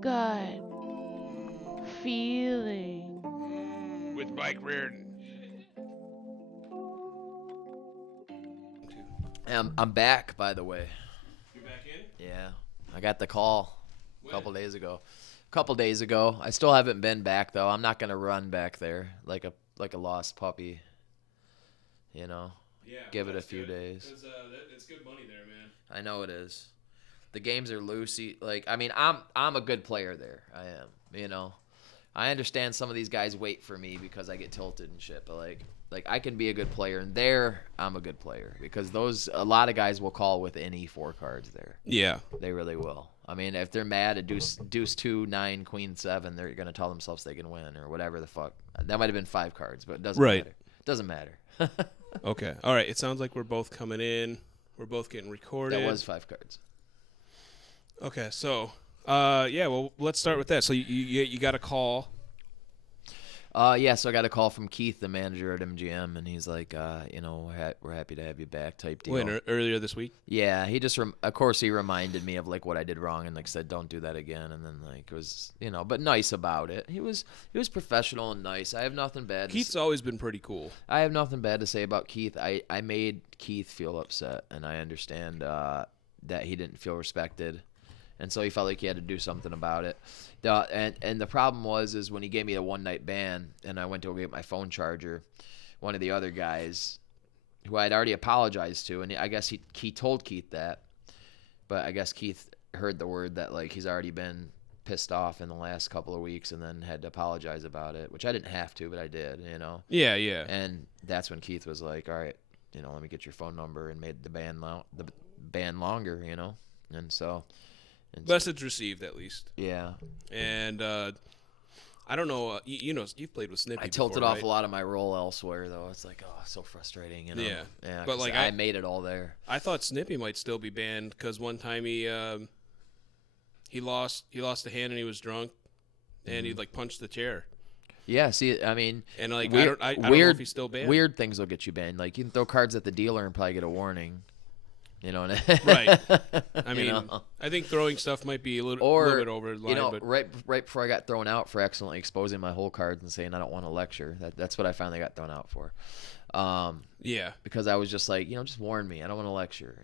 gut feeling. With Mike Reardon. I'm back, by the way. You're back in? Yeah, I got the call a When? couple days ago. I still haven't been back though. I'm not gonna run back there like a lost puppy. You know, Yeah. give it a that's few good. days. 'Cause, it's good money there, man. I know it is. The games are loosey. Like, I mean, I'm a good player there. I am. You know, I understand some of these guys wait for me because I get tilted and shit. But like I can be a good player, and there I'm a good player because a lot of guys will call with any 4 cards there. Yeah. They really will. I mean, if they're mad at deuce 2, 9, queen 7, they're gonna tell themselves they can win or whatever the fuck. That might have been 5 cards, but it doesn't Right. matter. Doesn't matter. Okay. All right. It sounds like we're both coming in. We're both getting recorded. That was 5 cards. Okay. So, yeah. Well, let's start with that. So you got a call. Yeah, so I got a call from Keith, the manager at MGM, and he's like, we're happy to have you back type deal. Earlier this week. Yeah, he just, of course, he reminded me of, like, what I did wrong and, like, said, don't do that again. And then, like, it was, but nice about it. He was professional and nice. I have nothing bad Keith's always been pretty cool. I have nothing bad to say about Keith. I made Keith feel upset, and I understand that he didn't feel respected. And so he felt like he had to do something about it. And the problem is when he gave me a one-night ban and I went to go get my phone charger, one of the other guys who I'd already apologized to, and I guess he told Keith that, but I guess Keith heard the word that, like, he's already been pissed off in the last couple of weeks and then had to apologize about it, which I didn't have to, but I did, Yeah, yeah. And that's when Keith was like, all right, let me get your phone number, and made the ban longer, and so... Message received, at least. Yeah. And I don't know. You've played with Snippy. I tilted before, off right? a lot of my roll elsewhere, though. It's like, oh, so frustrating. Yeah. Yeah. But, like, I made it all there. I thought Snippy might still be banned because one time he lost a hand and he was drunk, and he like punched the chair. Yeah. See, I mean, And like weird, I don't know if he's still banned. Weird things will get you banned. Like, you can throw cards at the dealer and probably get a warning. Right. I mean, You I think throwing stuff might be a little bit over the line. But right before I got thrown out for accidentally exposing my whole cards and saying I don't want to lecture. That's what I finally got thrown out for. Yeah. Because I was just like, just warn me. I don't want to lecture.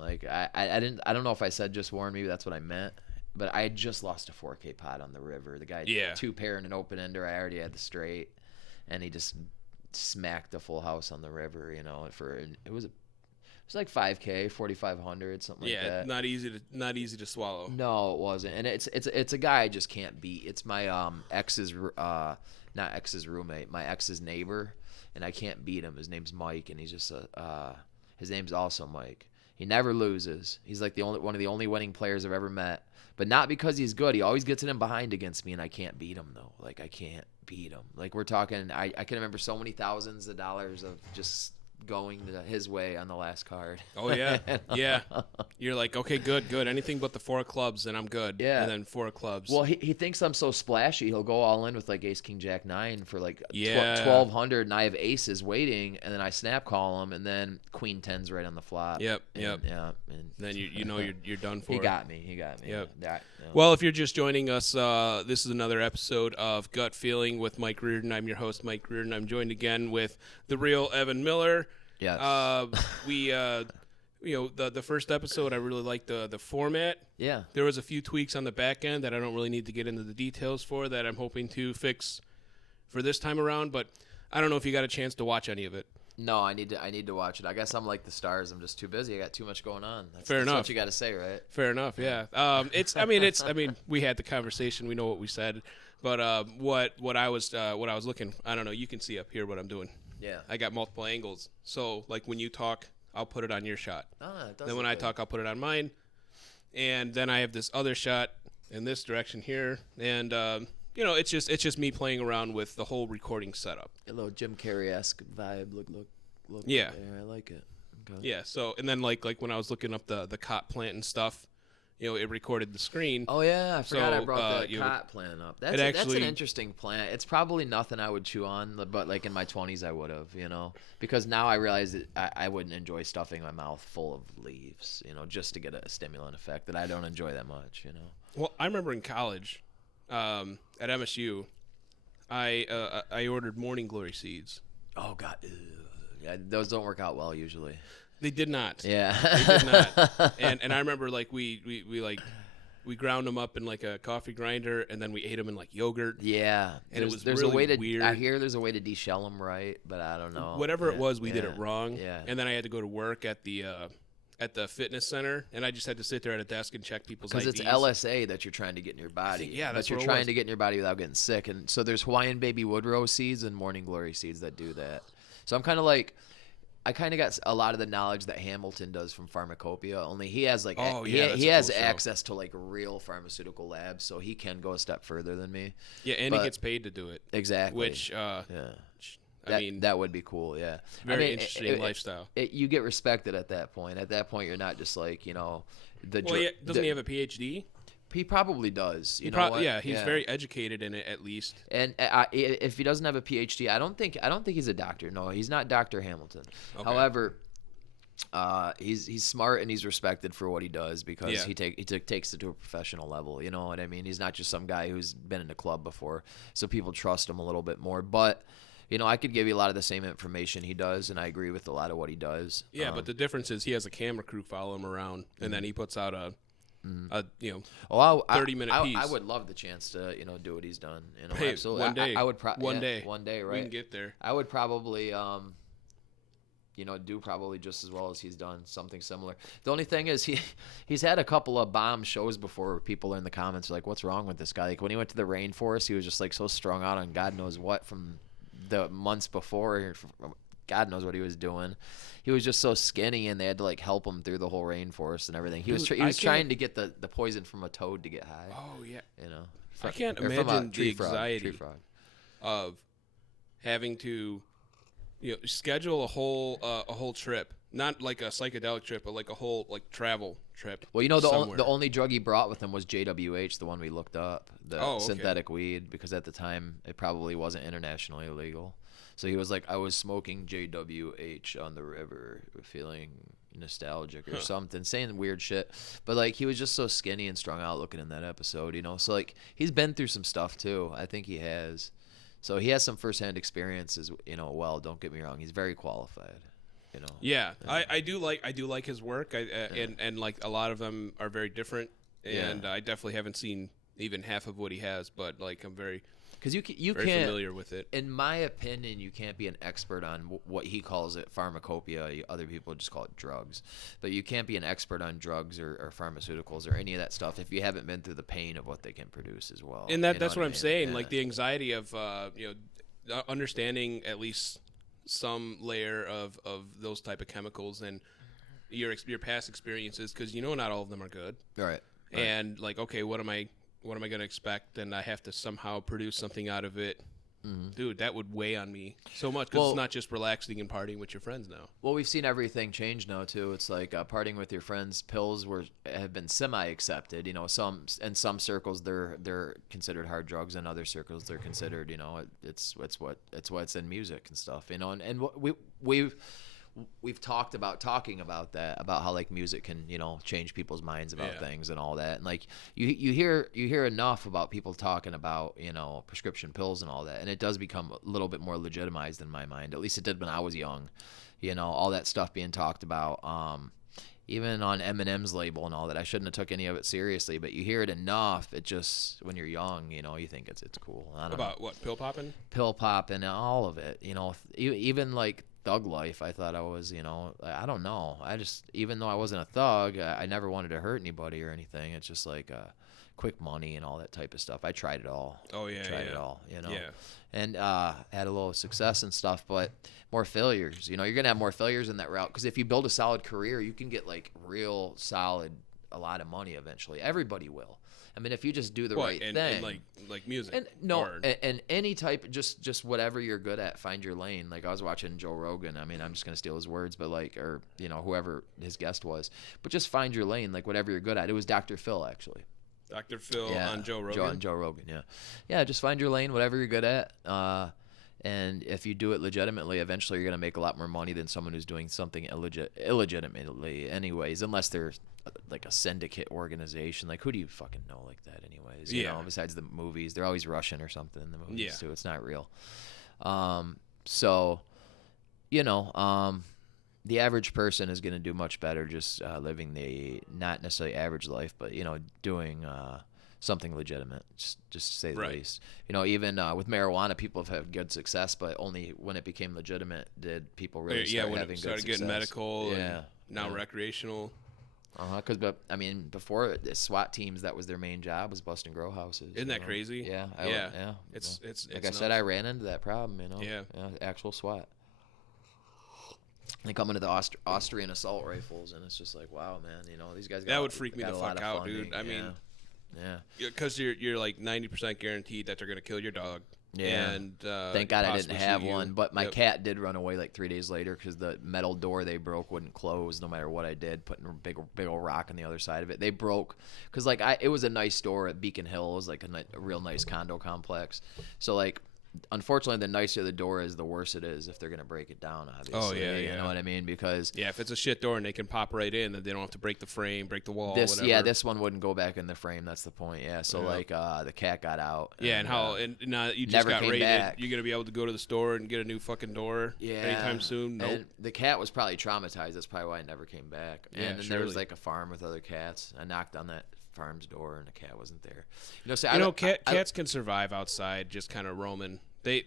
Like I don't know if I said just warn me, but that's what I meant. But I had just lost a 4K pot on the river. The guy had 2 pair and an open ender. I already had the straight, and he just smacked the full house on the river. It was like 5K, 4,500, something like that. Yeah, not easy to swallow. No, it wasn't, and it's a guy I just can't beat. It's my ex's not ex's roommate, my ex's neighbor, and I can't beat him. His name's Mike, and he's just his name's also Mike. He never loses. He's like one of the only winning players I've ever met, but not because he's good. He always gets it in behind against me, and I can't beat him though. Like, I can't beat him. Like, we're talking, I can remember so many thousands of dollars of just going his way on the last card. Oh yeah. Yeah. You're like, okay, good. Anything but the 4 of clubs, and I'm good. Yeah. And then 4 of clubs. Well, he thinks I'm so splashy. He'll go all in with like ace, king, jack, 9 for like 1,200, and I have aces waiting, and then I snap call him, and then queen 10's right on the flop. Yep. Yeah. And then you're done for. He got me. Yep. Yeah. Well, if you're just joining us, this is another episode of Gut Feeling with Mike Reardon. I'm your host, Mike Reardon. I'm joined again with the real Evan Miller. Yes. We, the first episode, I really liked the format. Yeah. There was a few tweaks on the back end that I don't really need to get into the details for that I'm hoping to fix for this time around. But I don't know if you got a chance to watch any of it. No, I need to watch it. I guess I'm like the stars. I'm just too busy. I got too much going on. Fair enough. That's what you got to say, right? Fair enough. Yeah. We had the conversation. We know what we said. But what I was looking. I don't know. You can see up here what I'm doing. Yeah. I got multiple angles. So like when you talk, I'll put it on your shot. It does then when I talk, I'll put it on mine. And then I have this other shot in this direction here. And it's just me playing around with the whole recording setup. A little Jim Carrey-esque vibe. Look. Yeah. There. I like it. Okay. Yeah. So and then like when I was looking up the cot plant and stuff, it recorded the screen. Oh yeah, I forgot I So, brought that cot plant up. That's it that's an actually- interesting plant. It's probably nothing I would chew on, but like in my 20s I would have, because now I realize that I wouldn't enjoy stuffing my mouth full of leaves, just to get a stimulant effect that I don't enjoy that much. Well, I remember in college, at MSU, I ordered morning glory seeds. Oh God, yeah, those don't work out well usually. They did not. Yeah, They did not. And I remember like we ground them up in like a coffee grinder, and then we ate them in like yogurt. Yeah, And it was there's really a way to. weird. I hear there's a way to deshell them right, but I don't know. Whatever it was, we did yeah, it wrong. Yeah, And then I had to go to work at the fitness center, and I just had to sit there at a desk and check people's IDs. because it's LSA that you're trying to get in your body. Yeah, that's but you're what it trying was. to get in your body without getting sick. And so there's Hawaiian Baby Woodrow seeds and Morning Glory seeds that do that. So I'm kind of like, I kind of got a lot of the knowledge that Hamilton does from Pharmacopoeia. Only he has like he has access to like real pharmaceutical labs, so he can go a step further than me. Yeah, and he gets paid to do it. Exactly. Which yeah. I mean, that would be cool, yeah. very interesting lifestyle. You get respected at that point. At that point, you're not just like, Doesn't he have a PhD? He probably does. Yeah, he's very educated in it at least. And if he doesn't have a PhD, I don't think he's a doctor. No, he's not Dr. Hamilton. Okay. However, he's smart and he's respected for what he does because he takes it to a professional level. You know what I mean? He's not just some guy who's been in a club before, so people trust him a little bit more. But I could give you a lot of the same information he does, and I agree with a lot of what he does. Yeah, but the difference is he has a camera crew follow him around, and then he puts out a 30-minute piece. I would love the chance to do what he's done. Hey, absolutely. one day. I would one day, right? We can get there. I would probably do probably just as well as he's done, something similar. The only thing is he's had a couple of bomb shows before where people in the comments are like, what's wrong with this guy? Like when he went to the rainforest, he was just like so strung out on God knows what from the months before. God knows what he was doing. He was just so skinny, and they had to like help him through the whole rainforest and everything. He was trying to get the poison from a toad to get high. Oh yeah. I can't imagine the anxiety of having to schedule a whole trip, not like a psychedelic trip, but like a whole like travel trip. Well, the only drug he brought with him was JWH, the one we looked up, the synthetic weed, because at the time it probably wasn't internationally illegal. So he was like, I was smoking JWH on the river, feeling nostalgic or something, saying weird shit. But like he was just so skinny and strung out looking in that episode, So like he's been through some stuff too. I think he has. So he has some firsthand experiences, well, don't get me wrong, he's very qualified. Yeah. I do like his work. And like a lot of them are very different, and I definitely haven't seen even half of what he has, but like I'm very because you very can't, familiar with it. In my opinion, you can't be an expert on what he calls it pharmacopoeia. Other people just call it drugs, but you can't be an expert on drugs or pharmaceuticals or any of that stuff if you haven't been through the pain of what they can produce as well. And that's what I'm I mean? saying. Yeah. Like the anxiety of understanding at least some layer of those type of chemicals and your past experiences, because not all of them are good. Right. And like, okay, what am I going to expect? And I have to somehow produce something out of it. Mm-hmm. Dude, that would weigh on me so much, because it's not just relaxing and partying with your friends now. Well, we've seen everything change now too. It's like partying with your friends. Pills have been semi-accepted. Some in some circles they're considered hard drugs. In other circles they're considered. It's what's in music and stuff. And we've talked about that, about how like music can change people's minds about things and all that, and like you hear enough about people talking about prescription pills and all that, and it does become a little bit more legitimized in my mind. At least it did when I was young. All that stuff being talked about, even on Eminem's label and all that. I shouldn't have took any of it seriously, but you hear it enough, it just, when you're young, you think it's cool. I don't know. What, pill popping? Pill popping, all of it. Even like thug life, I thought I was, I don't know. I just, even though I wasn't a thug, I never wanted to hurt anybody or anything. It's just like quick money and all that type of stuff. I tried it all. Oh, yeah. Tried it all, Yeah. And had a little success and stuff, but more failures. You're going to have more failures in that route, because if you build a solid career, you can get like real solid a lot of money eventually. Everybody will. I mean, if you just do the right thing, and like music, and any type, just whatever you're good at, find your lane. Like I was watching Joe Rogan. I mean, I'm just gonna steal his words, but or whoever his guest was, but just find your lane, like whatever you're good at. It was Dr. Phil actually. Dr. Phil on Joe Rogan. Joe Rogan, yeah. Just find your lane, whatever you're good at. And if you do it legitimately, eventually you're gonna make a lot more money than someone who's doing something illegitimately, anyways. Unless they're like a syndicate organization. Like, who do you fucking know like that, anyways? You know, besides the movies, they're always Russian or something in the movies too. It's not real. So, the average person is going to do much better just living the not necessarily average life, but doing something legitimate, just to say the least. Even with marijuana, people have had good success, but only when it became legitimate did people really start having good success. Yeah, when it started getting medical and now recreational. Because before the SWAT teams, that was their main job, was busting grow houses. Isn't that crazy? Yeah, It's like I said, I ran into that problem. Actual SWAT. They come into the Austrian assault rifles, and it's just like, wow, man, these guys. That would freak me the fuck out, dude. I mean, because you're like 90% guaranteed that they're gonna kill your dog. Yeah. And thank God I didn't have one, but my cat did run away like 3 days later because the metal door they broke wouldn't close no matter what I did, putting a big old rock on the other side of it. They broke because it was a nice store at Beacon Hill. It was like a real nice condo complex. So unfortunately, the nicer the door is, the worse it is if they're gonna break it down. Obviously, oh yeah, you know what I mean? Because if it's a shit door and they can pop right in, then they don't have to break the frame, break the wall. This one wouldn't go back in the frame. That's the point. Yeah, so the cat got out. And now you just got raided. Back. You're gonna be able to go to the store and get a new fucking door. Anytime soon. Nope. And the cat was probably traumatized. That's probably why it never came back. And then there was like a farm with other cats. I knocked on that farm's door and the cat wasn't there. Cats can survive outside, just kind of roaming. They're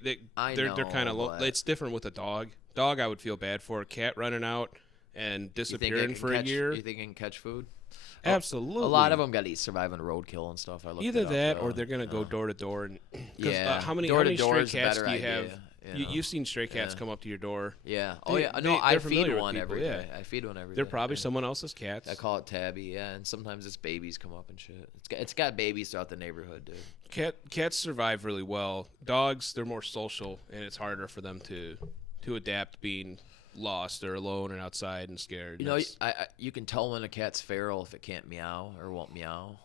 kind of it's different with a dog. Dog I would feel bad for. A cat running out and disappearing for a year. You think it can catch food? Absolutely. A lot of them got to survive on roadkill and stuff. Either that or they're gonna go door to door and how many stray cats do you have? You've seen stray cats come up to your door. Yeah. I feed one every day. I feed one every day. They're probably someone else's cats. I call it Tabby, and sometimes its babies come up and shit. It's got babies throughout the neighborhood, dude. Cats survive really well. Dogs, they're more social, and it's harder for them to adapt being lost or alone and outside and scared. You can tell when a cat's feral if it can't meow or won't meow.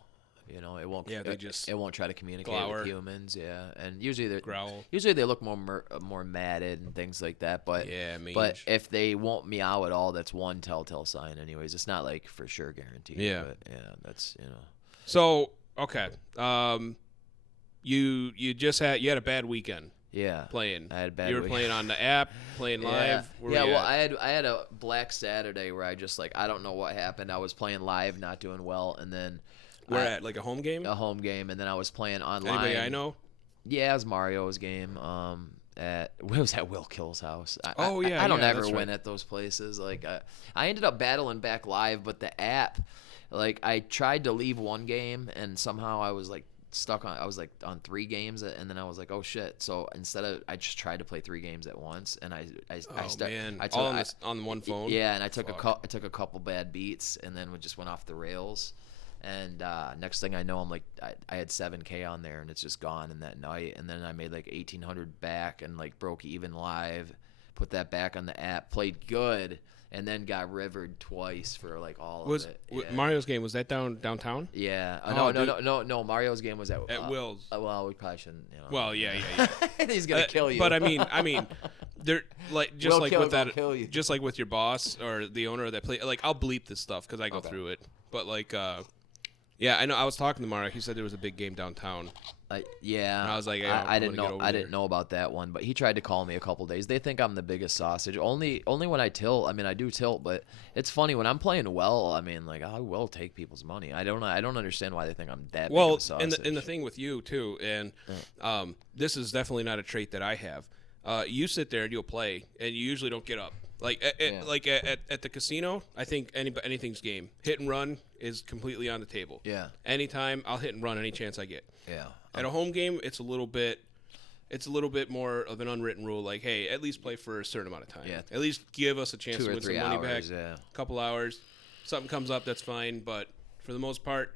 It won't. Yeah, it won't try to communicate with humans. Yeah, and usually they growl. Usually they look more matted and things like that. But but if they won't meow at all, that's one telltale sign. Anyways, it's not like for sure guaranteed. Yeah, but that's So okay, you had a bad weekend. Yeah, playing. I had a bad. You were playing on the app, playing live. Well, I had a black Saturday where I just I don't know what happened. I was playing live, not doing well, and then. We're at like a home game? A home game, and then I was playing online. Anybody I know? Yeah, it was Mario's game. It was at Will Kill's house. I don't ever win at those places. I ended up battling back live, but the app, I tried to leave one game, and somehow I was stuck on. I was on 3 games, and then I was like, oh shit. So I just tried to play 3 games at once, and I on one phone. Yeah, and I took a couple bad beats, and then we just went off the rails. And next thing I know, I had 7K on there, and it's just gone in that night. And then I made 1,800 back, and broke even live. Put that back on the app, played good, and then got rivered twice for all of it. Yeah. Mario's game, was that downtown? Yeah. No. Mario's game was at Will's. Well, we probably shouldn't. Well, yeah. He's gonna kill you. But I mean, they're just like with your boss or the owner of that place. I'll bleep this stuff because I go through it. But yeah, I know. I was talking to Mario. He said there was a big game downtown. Yeah. And I was like, I didn't know. I didn't know about that one, but he tried to call me a couple days. They think I'm the biggest sausage. Only when I tilt. I mean, I do tilt, but it's funny when I'm playing well. I mean, I will take people's money. I don't understand why they think I'm that big of a sausage. And the thing with you too, and this is definitely not a trait that I have. You sit there and you'll play, and you usually don't get up. At the casino, I think anything's game. Hit and run is completely on the table. Yeah. Anytime, I'll hit and run any chance I get. Yeah. At a home game, it's a little bit more of an unwritten rule. Hey, at least play for a certain amount of time. Yeah. At least give us a chance to win some money back. Yeah. A couple hours. Something comes up, that's fine. But for the most part,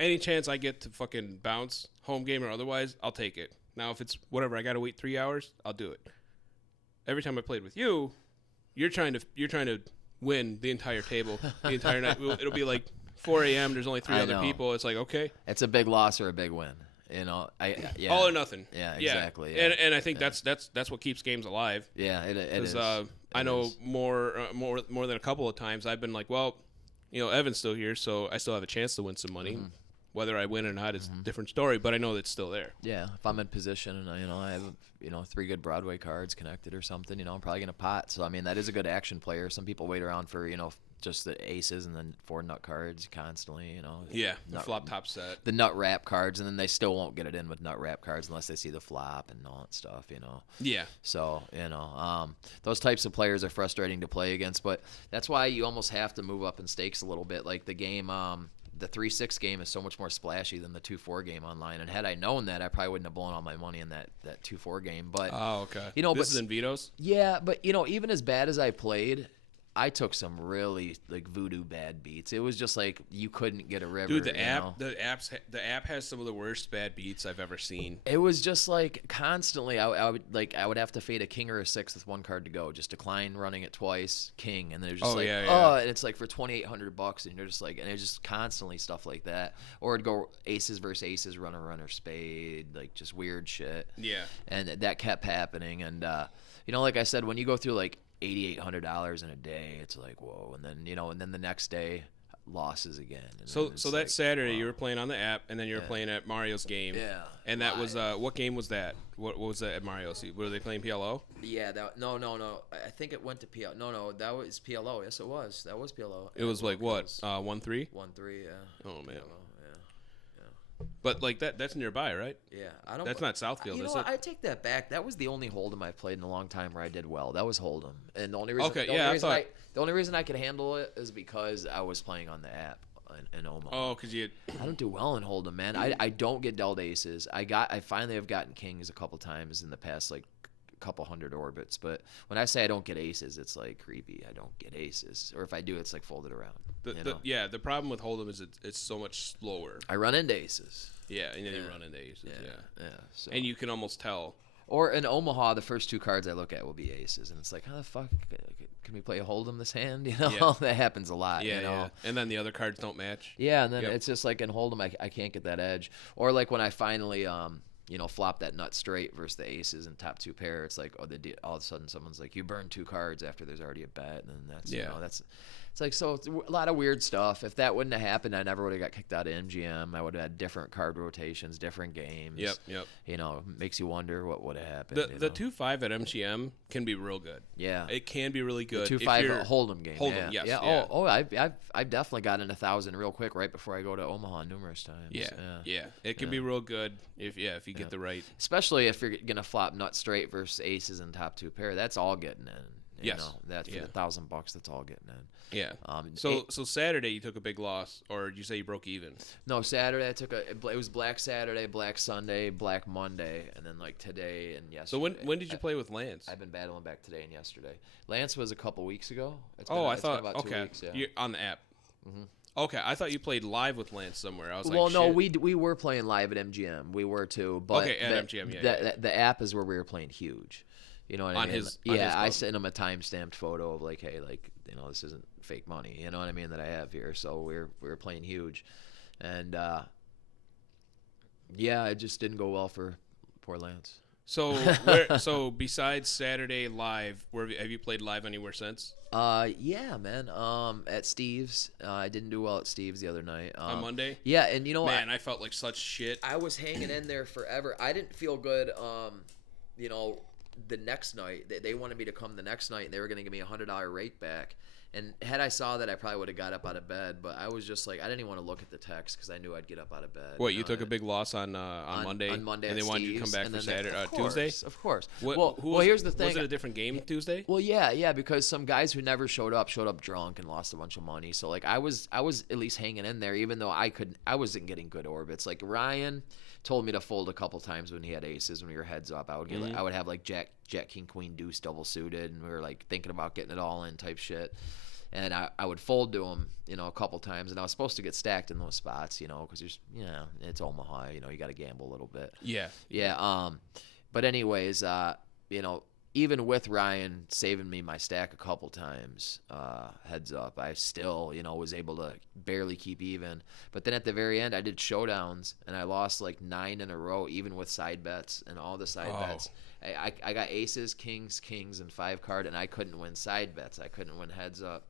any chance I get to fucking bounce, home game or otherwise, I'll take it. Now, if it's whatever, I got to wait 3 hours, I'll do it. Every time I played with you, you're trying to win the entire table, the entire night. It'll be like 4 a.m. There's only three other people. It's like, okay. It's a big loss or a big win. Yeah. All or nothing. Yeah, exactly. Yeah. And I think that's what keeps games alive. Yeah, it is. I know more than a couple of times I've been like, well, Evan's still here, so I still have a chance to win some money. Mm-hmm. Whether I win or not is a different story, but I know it's still there. Yeah, if I'm in position and I have 3 good Broadway cards connected or something, I'm probably gonna pot. So I mean, that is a good action player. Some people wait around for just the aces and then 4 nut cards constantly. Yeah, the flop top set, the nut wrap cards, and then they still won't get it in with nut wrap cards unless they see the flop and all that stuff. Yeah. So those types of players are frustrating to play against, but that's why you almost have to move up in stakes a little bit. Like the game. The 3-6 game is so much more splashy than the 2-4 game online. And had I known that, I probably wouldn't have blown all my money in that 2-4 game. But okay. This is in vetoes? Yeah, but even as bad as I played, I took some really voodoo bad beats. It was just like you couldn't get a river. Dude, the app has some of the worst bad beats I've ever seen. It was just like constantly I would have to fade a king or a 6 with 1 card to go. Just decline running it twice, king, and then it was just and it's like for $2,800 and you're just like, and it's just constantly stuff like that. Or it'd go aces versus aces, runner spade, like just weird shit. Yeah. And that kept happening, and like I said, when you go through like $8,800 in a day, it's like whoa, and then the next day losses again. So that Saturday you were playing on the app, and then you were playing at Mario's game. Yeah. And that was what game was that? What was that at Mario's? Were they playing PLO? Yeah. No. I think it went to PLO. No, that was PLO. Yes, it was. That was PLO. It was like what? 1-3. 1-3. Yeah. Oh man. PLO. But like that's nearby, right? Yeah, That's not Southfield, is it? I take that back. That was the only Hold'em I played in a long time where I did well. That was Hold'em, and the only reason the only reason I could handle it is because I was playing on the app in Omaha. Oh, because I don't do well in Hold'em, man. I don't get dealt aces. I finally have gotten kings a couple times in the past couple hundred orbits, but when I say I don't get aces, it's like creepy. I don't get aces, or if I do, it's like folded around. The problem with Hold'em is it's so much slower. I run into aces. Yeah, and then you run into aces. Yeah. So. And you can almost tell. Or in Omaha, the first 2 cards I look at will be aces, and it's like, how the fuck can we play a Hold'em this hand? That happens a lot. Yeah. And then the other cards don't match. Yeah, and then it's just like in Hold'em, I can't get that edge. Or like when I finally flop that nut straight versus the aces and top 2 pair, it's like, all of a sudden someone's like, you burn 2 cards after there's already a bet, and that's it's like, so it's a lot of weird stuff. If that wouldn't have happened, I never would have got kicked out of MGM. I would have had different card rotations, different games. Yep. Makes you wonder what would have happened. The 2-5 at MGM can be real good. Yeah, it can be really good. The 2-5 Hold'em game. Hold'em, yes. Yeah. Oh, I've definitely gotten 1,000 real quick right before I go to Omaha numerous times. Yeah. It can be real good if you get the right. Especially if you're gonna flop nut straight versus aces and top 2 pair. That's all getting in. That's for $1,000. That's all getting in. Yeah. So Saturday you took a big loss, or did you say you broke even? No, Saturday it was Black Saturday, Black Sunday, Black Monday, and then like today and yesterday. So when did you play with Lance? I've been battling back today and yesterday. Lance was a couple weeks ago. I thought about 2 weeks. Yeah. You're on the app. Mm-hmm. Okay, I thought you played live with Lance somewhere. I was well, no, we were playing live at MGM. We were too, but at MGM, the app is where we were playing huge. You know what I mean? I sent him a time-stamped photo of like, hey, like, this isn't fake money. You know what I mean, that I have here. So we were playing huge, and it just didn't go well for poor Lance. So besides Saturday live, have you played live anywhere since? Yeah, man. At Steve's, I didn't do well at Steve's the other night. On Monday? Yeah, and man, I felt like such shit. I was hanging in there forever. I didn't feel good. The next night, they wanted me to come the next night, and they were going to give me $100 rate back. And had I saw that, I probably would have got up out of bed. But I was just like, I didn't even want to look at the text because I knew I'd get up out of bed. What, you took a big loss on Monday? On Monday, and they wanted you to come back for Saturday, Tuesday? Of course. Well, here's the thing. Was it a different game Tuesday? Well, yeah, because some guys who never showed up drunk and lost a bunch of money. So like, I was at least hanging in there, even though I wasn't getting good orbits. Like Ryan told me to fold a couple times when he had aces when we were heads up. I would have like Jack, King, Queen, Deuce double suited, and we were like thinking about getting it all in type shit. and I would fold to him, a couple times, and I was supposed to get stacked in those spots, because it's Omaha, you got to gamble a little bit. Yeah. Yeah. But anyways, even with Ryan saving me my stack a couple times, heads up, I still, was able to barely keep even. But then at the very end, I did showdowns, and I lost like 9 in a row, even with side bets and all the side bets. I got aces, kings, and 5 card, and I couldn't win side bets. I couldn't win heads up.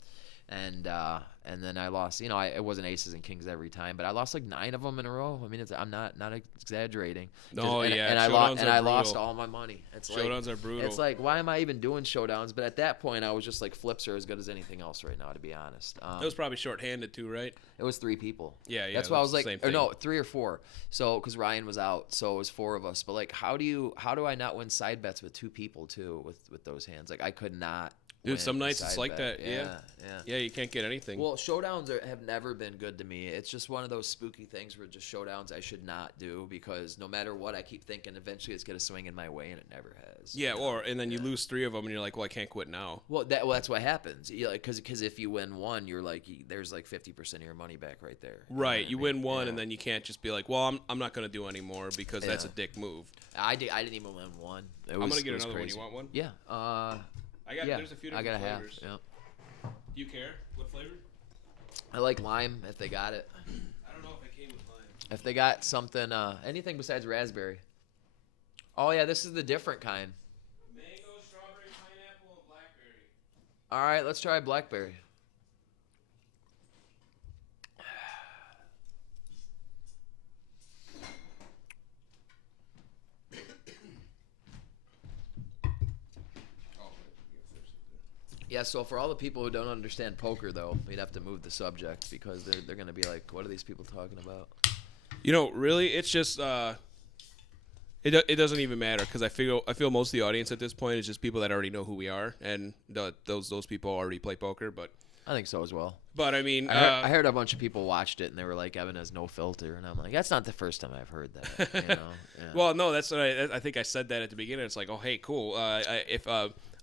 And then I lost. It wasn't aces and kings every time, but I lost like 9 of them in a row. I mean, I'm not exaggerating. And I lost all my money. Showdowns are brutal. It's like, why am I even doing showdowns? But at that point, I was just like, flips are as good as anything else right now, to be honest. It was probably shorthanded too, right? It was 3 people. Yeah. That's why I was like, or no, 3 or 4. So because Ryan was out, so it was 4 of us. But like, how do I not win side bets with 2 people too with those hands? Like I could not. Dude, some nights it's like bet. that. Yeah, you can't get anything. Well, showdowns have never been good to me. It's just one of those spooky things where just showdowns I should not do, because no matter what, I keep thinking eventually it's going to swing in my way, and it never has. Yeah, and then you lose 3 of them, and you're like, well, I can't quit now. Well, that's what happens. Because if you win one, you're like, there's like 50% of your money back right there. Right, you win one, and then you can't just be like, well, I'm not going to do anymore because that's a dick move. I didn't even win one. I'm going to get another one. You want one? Yeah. There's a few different flavors. Yeah. Do you care what flavor? I like lime if they got it. I don't know if it came with lime. If they got something, anything besides raspberry. Oh yeah, this is the different kind. Mango, strawberry, pineapple, and blackberry. All right, let's try blackberry. Yeah, so for all the people who don't understand poker, though, we'd have to move the subject, because they're going to be like, what are these people talking about? Really, it's just it doesn't even matter, because I feel most of the audience at this point is just people that already know who we are, and those people already play poker. But I think so as well. But I mean, I heard a bunch of people watched it, and they were like, Evan has no filter, and I'm like, that's not the first time I've heard that. Yeah. Well, no, that's what I think I said that at the beginning. It's like, oh, hey, cool. If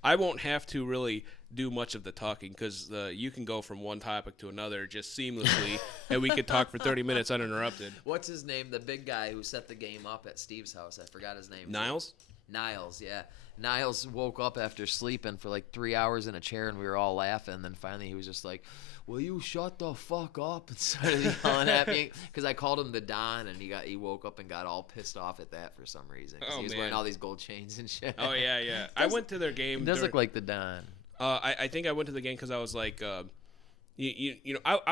I won't have to really do much of the talking, because you can go from one topic to another just seamlessly, and we could talk for 30 minutes uninterrupted. What's his name? The big guy who set the game up at Steve's house. I forgot his name. Niles? Niles, yeah. Niles woke up after sleeping for like 3 hours in a chair, and we were all laughing. And then finally he was just like, will you shut the fuck up? And started yelling at me, because I called him the Don, and he woke up and got all pissed off at that for some reason, because he was wearing all these gold chains and shit. Oh, yeah. I went to their game. He does look like the Don. I think I went to the game because I was like, I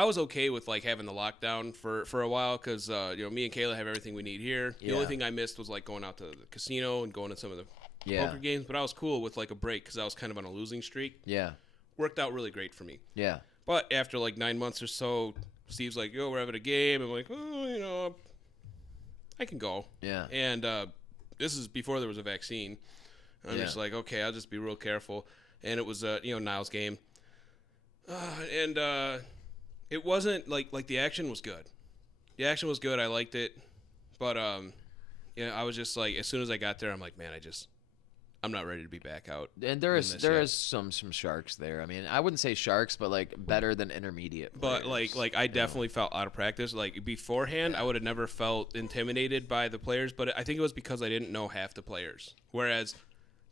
was okay with like having the lockdown for a while, because me and Kayla have everything we need here. The only thing I missed was like going out to the casino and going to some of the poker games, but I was cool with like a break, because I was kind of on a losing streak. Yeah, worked out really great for me. Yeah, but after like 9 months or so, Steve's like, yo, we're having a game. I'm like, oh, I can go. Yeah, and this is before there was a vaccine. I'm just like, okay, I'll just be real careful. And it was Niles' game, and it wasn't like the action was good. The action was good. I liked it, but I was just like, as soon as I got there, I'm like, man, I'm not ready to be back out. And there is some sharks there. I mean, I wouldn't say sharks, but like better than intermediate players. But like I definitely felt out of practice. Like beforehand, I would have never felt intimidated by the players, but I think it was because I didn't know half the players. Whereas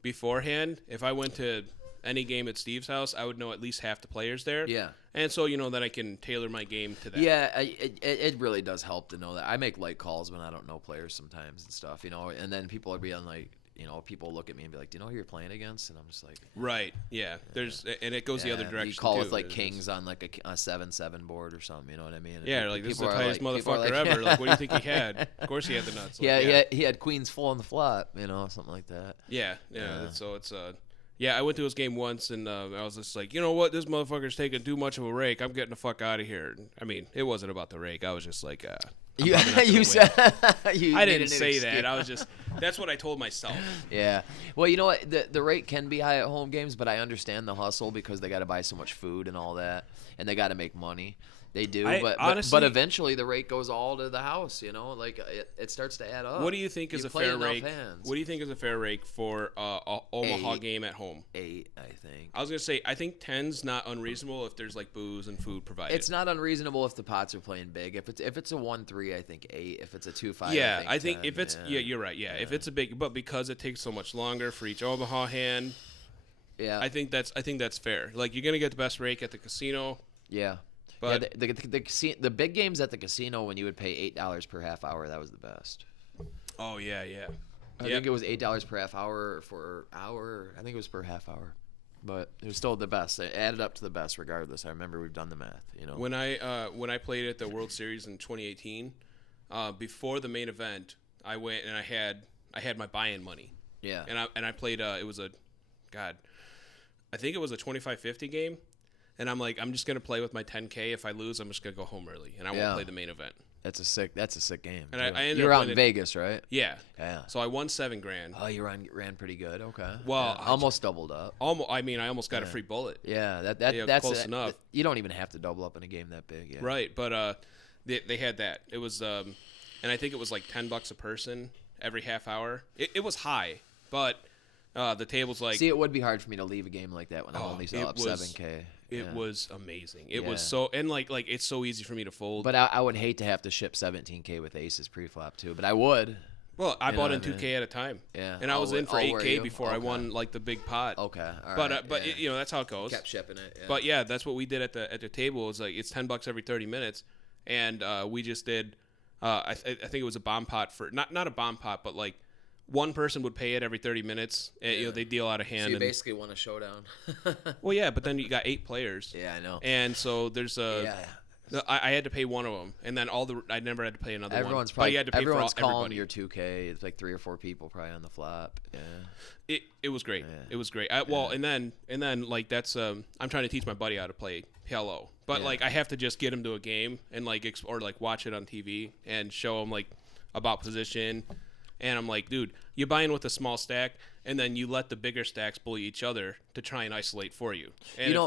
beforehand, if I went to any game at Steve's house, I would know at least half the players there. Yeah. And so, then I can tailor my game to that. Yeah, it really does help to know that. I make light calls when I don't know players sometimes and stuff, and then people are being like, people look at me and be like, do you know who you're playing against? And I'm just like. Right, yeah. And it goes the other direction, you call too. with like kings on like a 7-7 board or something, you know what I mean? Yeah, like, this is the tightest motherfucker ever. Like, what do you think he had? Of course he had the nuts. Like, he had queens full on the flop, something like that. Yeah. So it's yeah, I went to his game once, and I was just like, you know what? This motherfucker's taking too much of a rake. I'm getting the fuck out of here. I mean, it wasn't about the rake. I was just like, you said I didn't say that. I was just that's what I told myself. Yeah. Well, you know what? The rate can be high at home games, but I understand the hustle, because they got to buy so much food and all that, and they got to make money. They do, but eventually the rake goes all to the house. Like it starts to add up. What do you think is a fair rake? What do you think is a fair rake for a Omaha game at home? 8, I think. I was gonna say I think 10's not unreasonable if there's like booze and food provided. It's not unreasonable if the pots are playing big. If it's a 1-3, I think 8. If it's a 2-5, yeah, I think 10, if it's you're right. Yeah, if it's a big, but because it takes so much longer for each Omaha hand. Yeah, I think that's fair. Like you're gonna get the best rake at the casino. Yeah. But the big games at the casino when you would pay $8 per half hour, that was the best. Oh yeah. I think it was $8 per half hour for hour. I think it was per half hour, but it was still the best. It added up to the best regardless. I remember we've done the math. When I played at the World Series in 2018, before the main event, I went and I had my buy-in money. Yeah. And I played. It was I think it was a 25-50 game. And I'm like, I'm just gonna play with my 10K. If I lose, I'm just gonna go home early, and I won't play the main event. That's a sick game. And I ended You're up out in Vegas, right? Yeah. Yeah. So I won $7,000. Oh, you ran pretty good. Okay. Well, yeah. Almost doubled up. I almost got a free bullet. Yeah, that's close enough. You don't even have to double up in a game that big. Yeah. Right, but they had that. It was and I think it was like $10 a person every half hour. It was high, but the table's like. See, it would be hard for me to leave a game like that when I'm only up $7K. It was amazing. It was so and like it's so easy for me to fold. But I would hate to have to ship 17K with aces pre-flop too. But I would. Well, I bought in 2K at a time. Yeah. And I was in for 8K before I won like the big pot. Okay. All right. But that's how it goes. Kept shipping it. Yeah. But yeah, that's what we did at the table. It was like it's $10 every 30 minutes, and we just did. I think it was a bomb pot for not a bomb pot, but like. One person would pay it every 30 minutes. And, they deal out of hand. So you basically won a showdown. Well, yeah, but then you got 8 players. Yeah, I know. And so there's I had to pay one of them, and then I never had to pay another everyone's one. Probably, but you had to pay everyone's for calling everybody. your 2K. It's like 3 or 4 people probably on the flop. Yeah. It was great. Yeah. It was great. And then like that's I'm trying to teach my buddy how to play Hello, but like I have to just get him to a game and like or like watch it on TV and show him like about position. And I'm like, dude, you buy in with a small stack, and then you let the bigger stacks bully each other to try and isolate for you. And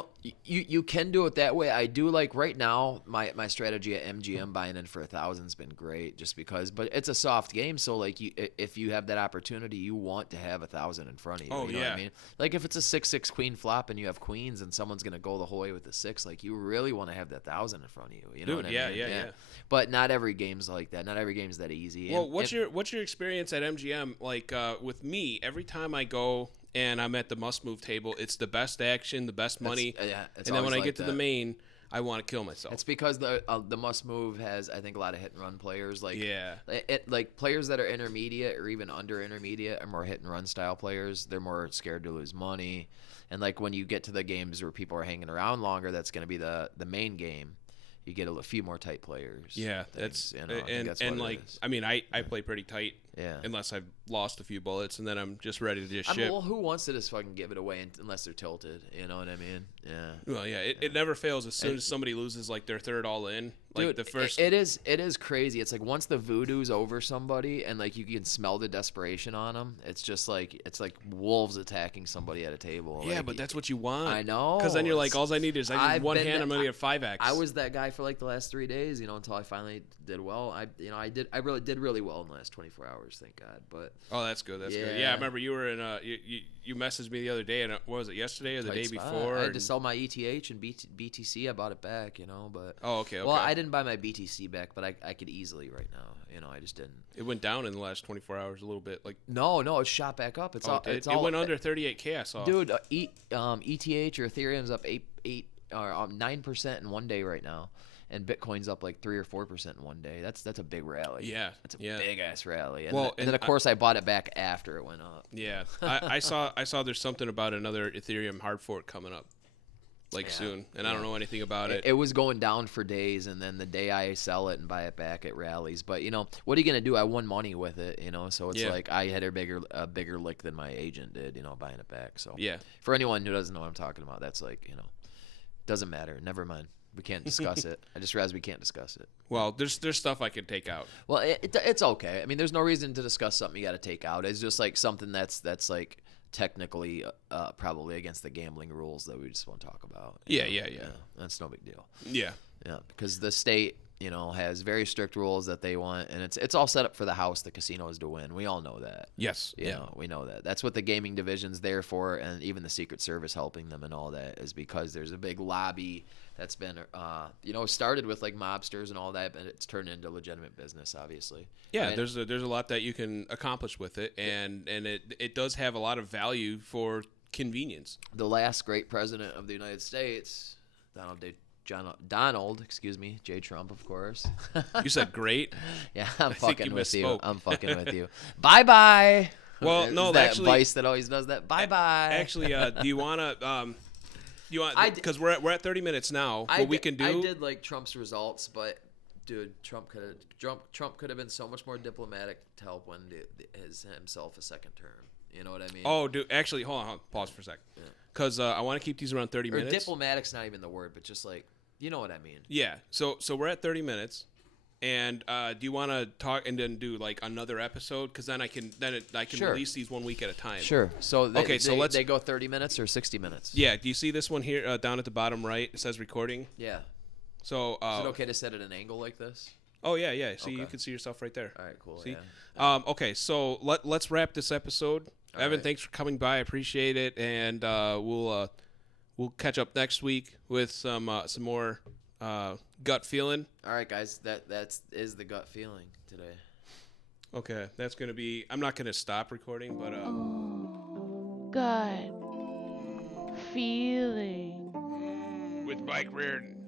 you can do it that way. I do like right now. My strategy at MGM buying in for 1,000's been great, just because. But it's a soft game, so like if you have that opportunity, you want to have 1,000 in front of you. Oh, you know what I mean? Like if it's a 6-6 queen flop and you have queens and someone's gonna go the whole way with the 6, like you really want to have that 1,000 in front of you. You know what I mean? Yeah. But not every game's like that. Not every game's that easy. Well, what's your experience at MGM? Like with me, every time I go and I'm at the must move table, it's the best action, the best money. And then when I get to the main, I want to kill myself. It's because the must move has, I think, a lot of hit and run players. Like like players that are intermediate or even under intermediate are more hit and run style players. They're more scared to lose money. And like when you get to the games where people are hanging around longer, that's going to be the main game. You get a few more tight players. Yeah, that's I mean, I play pretty tight. Yeah. Unless I've lost a few bullets, and then I'm just ready to just ship. Well, who wants to just fucking give it away unless they're tilted? You know what I mean? Yeah. Well, yeah, it never fails. As soon as somebody loses like their third all in, like dude, the first. It is crazy. It's like once the voodoo's over somebody, and like you can smell the desperation on them. It's just like wolves attacking somebody at a table. Yeah, like, but that's what you want. I know. Because then you're like, all I need is I'm gonna get 5x. I was that guy for like the last 3 days, until I finally did well. I really did really well in the last 24 hours, thank God. But that's good. That's good. Yeah, I remember you were in. You messaged me the other day, and what was it, yesterday or the day before? I had to sell my ETH and BTC. I bought it back, But okay. Well, I didn't buy my BTC back, but I could easily right now. I just didn't. It went down in the last 24 hours a little bit. Like no, it shot back up. It went under 38K. I saw. Dude, ETH or Ethereum's up 8 or 9% in one day right now. And Bitcoin's up like 3 or 4% in one day. That's a big rally. Yeah, that's a big ass rally. And well, and then of course I bought it back after it went up. Yeah, I saw there's something about another Ethereum hard fork coming up, soon, and I don't know anything about it. It was going down for days, and then the day I sell it and buy it back, it rallies. But what are you gonna do? I won money with it, so it's like I had a bigger lick than my agent did, buying it back. So yeah, for anyone who doesn't know what I'm talking about, that's doesn't matter. Never mind. We can't discuss it. I just realized we can't discuss it. Well, there's stuff I could take out. Well, it's okay. I mean, there's no reason to discuss something you got to take out. It's just like something that's like technically probably against the gambling rules that we just won't talk about. Yeah. That's no big deal. Yeah. Yeah, because the state, has very strict rules that they want, and it's all set up for the house, the casinos, to win. We all know that. Yes. We know that. That's what the gaming division's there for, and even the Secret Service helping them and all that is because there's a big lobby that's been, started with like mobsters and all that, but it's turned into legitimate business, obviously. Yeah, and there's a lot that you can accomplish with it, and it does have a lot of value for convenience. The last great president of the United States, Donald, J. Trump, of course. You said great. Yeah, I'm fucking with you. misspoke. I'm fucking with you. Bye. Well, no, that actually, Vice that always does that. Bye. Actually, do you want to? Because we're at 30 minutes now. We can do. I did like Trump's results, but dude, Trump could have been so much more diplomatic to help win himself a second term. You know what I mean? Oh, dude. Actually, hold on. Pause for a sec. Because I want to keep these around 30 minutes. Diplomatic's not even the word, but just like, you know what I mean? Yeah. So we're at 30 minutes, and do you want to talk and then do like another episode? Because then I can Sure. release these 1 week at a time. Sure. So they go 30 minutes or 60 minutes? Yeah. Do you see this one here down at the bottom right? It says recording. Yeah. So is it okay to set at an angle like this? Oh yeah. See, okay. You can see yourself right there. All right. Cool. See? Yeah. Okay. So let's wrap this episode. All Evan, right. thanks for coming by. I appreciate it, and we'll catch up next week with some more gut feeling. All right, guys. That is the gut feeling today. Okay, that's gonna be. I'm not gonna stop recording, but Gut feeling with Mike Reardon.